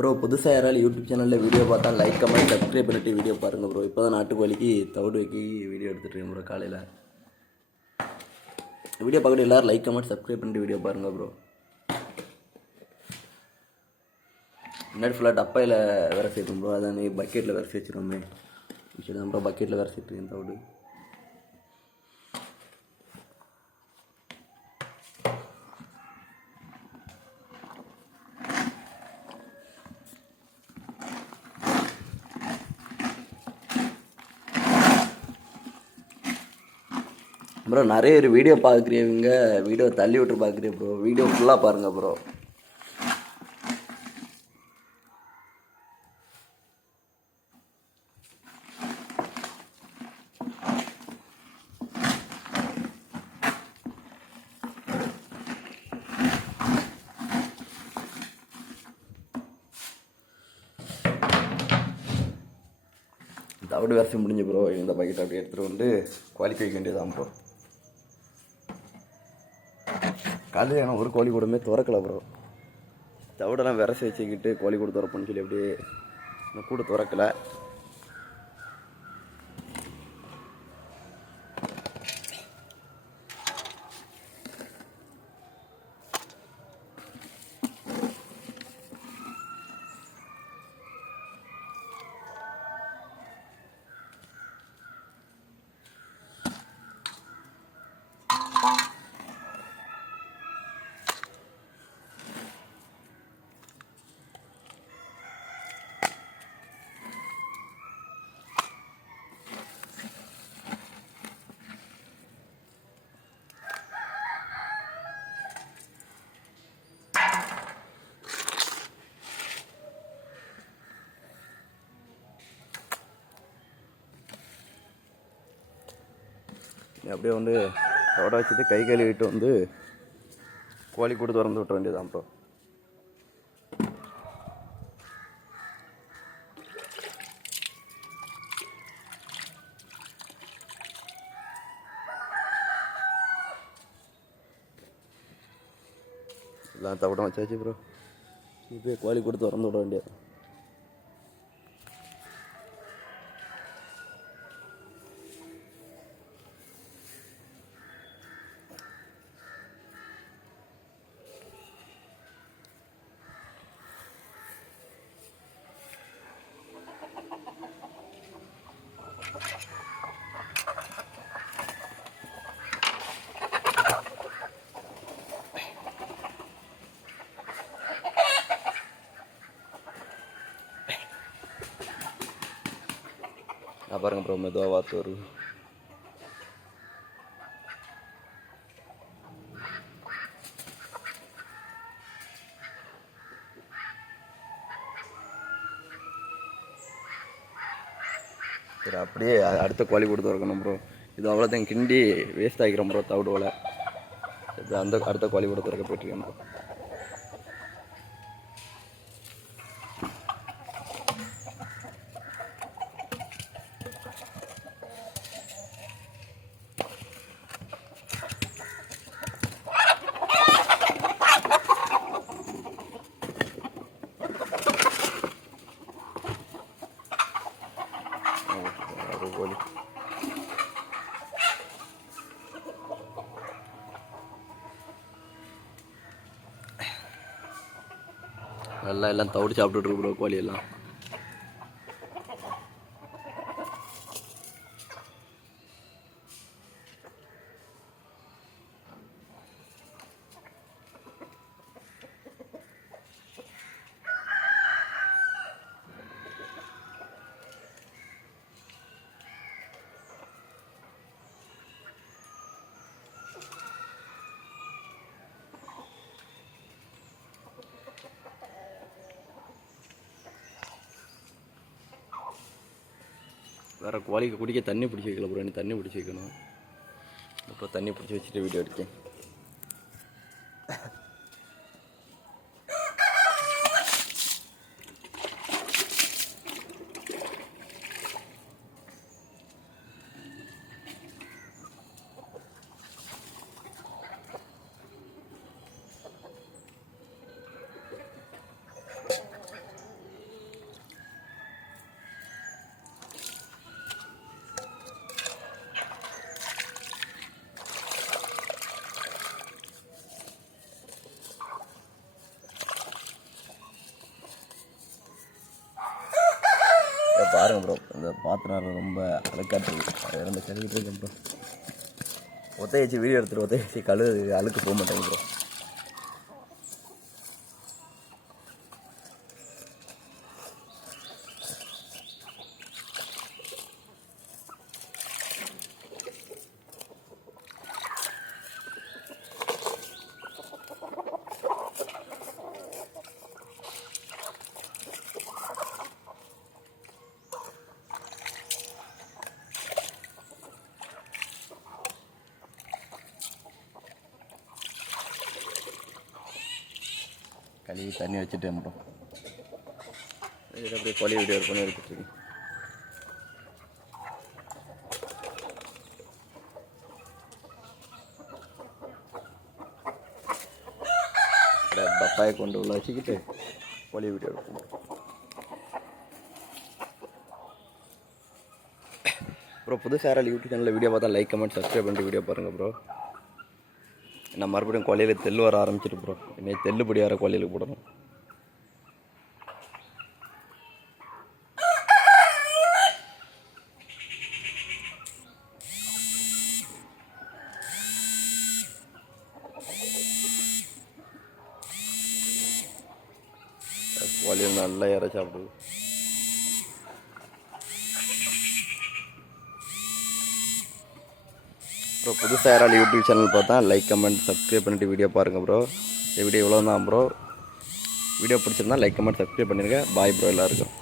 Bro புதுசாக யாராவது YouTube சேனலில் வீடியோ பார்த்தா லைக் கமெண்ட் சப்ஸ்கிரைப் பண்ணிட்டு வீடியோ பாருங்கள் ப்ரோ இப்போ தான் நாட்டுக்கோழிக்கு தவிடு வைக்கி வீடியோ எடுத்துகிட்டு இருக்கேன் ப்ரோ காலையில். வீடியோ பார்க்கணும் எல்லோரும் லைக் கமெண்ட் சப்ஸ்கிரைப் பண்ணிட்டு வீடியோ பாருங்கள் ப்ரோ முன்னாடி ஃபுல்லாக டப்பாயில் வேறு சேர்க்கும் ப்ரோ அதான் பக்கெட்டில் வேறு சேர்த்துருவோமே சரி தான் ப்ரோ பக்கெட்டில் வேறு சேர்த்துருக்கேன் தவிடு. ப்ரோ நிறைய பேர் வீடியோ பார்க்குறீங்க வீடியோ தள்ளி விட்டு பார்க்குறீங்க ப்ரோ வீடியோ ஃபுல்லாக பாருங்கள் ப்ரோ தவிடு வரிசை முடிஞ்சு ப்ரோ இந்த பக்கெட் அப்படியே எடுத்துகிட்டு வந்து குவாலிஃபை வேண்டியதான் ப்ரோ காலையில் ஆனால் ஒரு கோழி கூடமே திறக்கல ப்ரோ தவிடெல்லாம் விரசி வச்சுக்கிட்டு கோழி கூட திறப்போன்னு சொல்லி அப்படியே இன்னும் கூட திறக்கல. அப்படியே வந்து தோட வச்சுட்டு கை கழுவிட்டு வந்து கோழி கூட திறந்து விட்ட வேண்டியதான் ப்ரோ எல்லாம் தவிடம் வச்சாச்சு ப்ரோ இப்போ கோழி கொடுத்து திறந்து விட வேண்டியது பாருங்க ப்ரோ மெதுவாக வாத்து வரும் சரி அப்படியே அடுத்த கோழி கொடுத்து வரக்கணும் ப்ரோ இது அவ்வளோதான் கிண்டி வேஸ்ட் ஆகிக்கிறோம் ப்ரோ தவிடுவோல அந்த அடுத்த கோழி கொடுத்து வரக்க போயிட்டுருக்கேன் ப்ரோ ஒரு கோழி நல்லா எல்லாம் தவிடு சாப்பிட்டுட்டு இருக்கு ப்ரோ கோழி எல்லாம். வேறு கோழிக்கு குடிக்க தண்ணி பிடிச்சி வைக்கல ப்ரோ தண்ணி பிடிச்சி வைக்கணும் அப்புறம் தண்ணி பிடிச்சி வச்சுட்டு வீடியோ எடுக்கேன் பாருங்கள் ப்ரோ இந்த பாத்திரம் ரொம்ப அழுக்காட்டு அது ரொம்ப கழுவிட்டு இருக்கேன் ப்ரோ ஒத்தைய வீடியோ எடுத்துகிட்டு ஒத்தையச்சு கழுவு கழு அழுக்கு போக மாட்டேங்க ப்ரோ கழுவி தண்ணி வச்சுட்டேன் ப்ரோ இது அப்படியே கோழி வீடியோ பண்ணி எடுத்துட்டு பப்பாயை கொண்டு உள்ள வச்சுக்கிட்டு கோழி வீடியோ எடுக்கணும் ப்ரோ யாராவது யூடியூப் சேனலில் வீடியோ பார்த்தா லைக் கமெண்ட் சப்ஸ்கிரைப் பண்ணிட்டு வீடியோ பாருங்கள் ப்ரோ நான் மறுபடியும் கொலையில் தெல் வர ஆரம்பிச்சிட்டு ப்ரோ இன்னைக்கு தெல்லுபடி வர கொலையில் போடணும். கோழியில் நல்லா இற சாப்பிடுது ப்ரோ புதுசாக யாராவது யூடியூப் சேனல் பார்த்தா லைக் கமெண்ட் சப்ஸ்கிரைப் பண்ணிட்டு வீடியோ பாருங்கள் ப்ரோ இந்த வீடியோ இவ்வளோ தான் ப்ரோ வீடியோ பிடிச்சிருந்தா லைக் கமெண்ட் சப்ஸ்கிரைப் பண்ணிடுங்க பாய் ப்ரோ எல்லாருக்கும்.